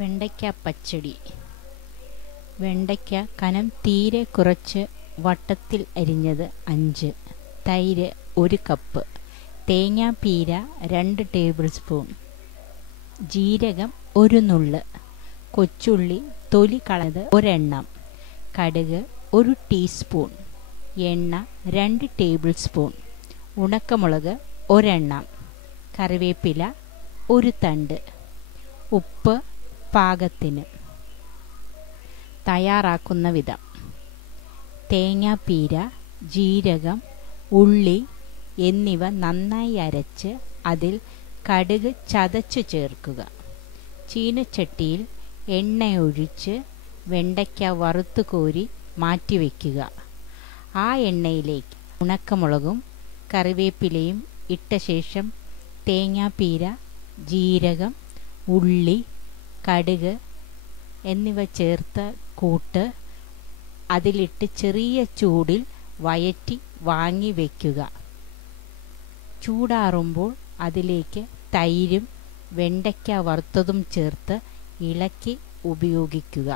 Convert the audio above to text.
വെണ്ടയ്ക്ക പച്ചടി. വെണ്ടയ്ക്ക കനം തീരെ കുറച്ച് വട്ടത്തിൽ അരിഞ്ഞത് 5, തൈര് 1 കപ്പ്, തേങ്ങാപ്പീര 2 ടേബിൾ സ്പൂൺ, ജീരകം 1 നുള്ള്, കൊച്ചുള്ളി തൊലി കളഞ്ഞത് 1 എണ്ണം, കടുക് 1 ടീസ്പൂൺ, എണ്ണ 2 ടേബിൾ സ്പൂൺ, ഉണക്കമുളക് 1 എണ്ണം, കറിവേപ്പില 1 തണ്ട്, ഉപ്പ് പാകത്തിന്. തയ്യാറാക്കുന്ന വിധം: തേങ്ങാപ്പീര, ജീരകം, ഉള്ളി എന്നിവ നന്നായി അരച്ച് അതിൽ കടുക് ചതച്ചു ചേർക്കുക. ചീനച്ചട്ടിയിൽ എണ്ണയൊഴിച്ച് വെണ്ടയ്ക്ക വറുത്ത് കോരി മാറ്റിവെക്കുക. ആ എണ്ണയിലേക്ക് ഉണക്കമുളകും കറിവേപ്പിലയും ഇട്ട ശേഷം തേങ്ങാപ്പീര, ജീരകം, ഉള്ളി, കടുക് എന്നിവ ചേർത്ത കൂട്ട് അതിലിട്ട് ചെറിയ ചൂടിൽ വഴറ്റി വാങ്ങി വയ്ക്കുക. ചൂടാറുമ്പോൾ അതിലേക്ക് തൈരും വെണ്ടയ്ക്ക വറുത്തതും ചേർത്ത് ഇളക്കി ഉപയോഗിക്കുക.